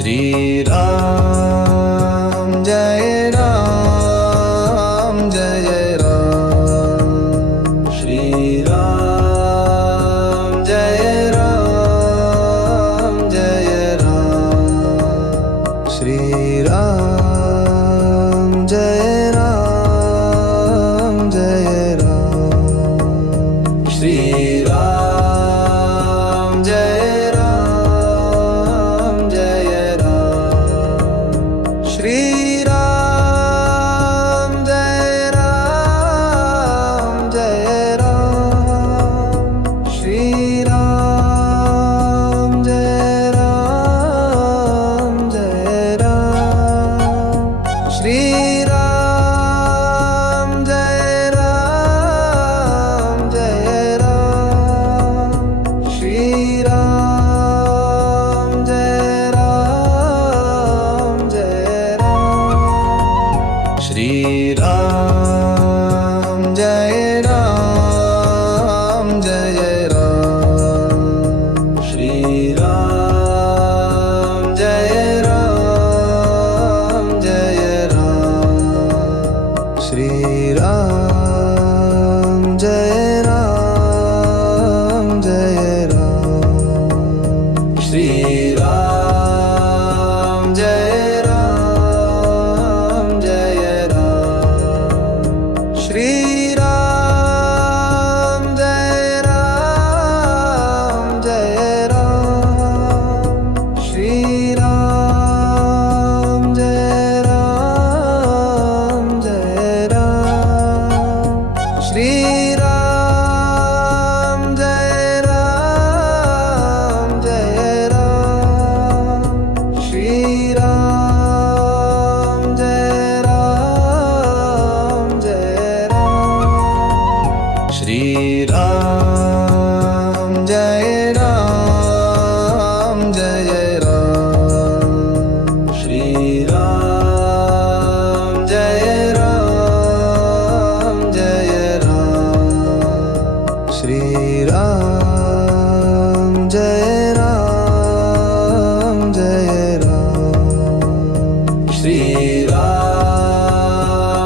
Shri Ram Jai Ram Jai Ram. Shri Ram Jai Ram Jai Ram. Shri Ram Jai Ram Jai Ram. Shri Ram Jai Ram Jai Ram. Shri Ram Jai Ram Jai Ram. Shri Ram Jai Ram Jai Ram. Shri Ram Jai Ram Jai Ram. Shri Ram Jai Ram Jai Ram. Shri Ram Jai Ram Jai Ram. Shri Ram Jai Ram Jai Ram. Shri Ram Jai Ram Jai Ram. Shri Ram Jai Ram Jai Ram. Shri Ram Jai Ram Jai Ram. Shri Ram Jai Ram Jai Ram. Shri Ram Jai Ram Jai Ram. Shri Ram Jai Ram Jai Ram. Shri Ram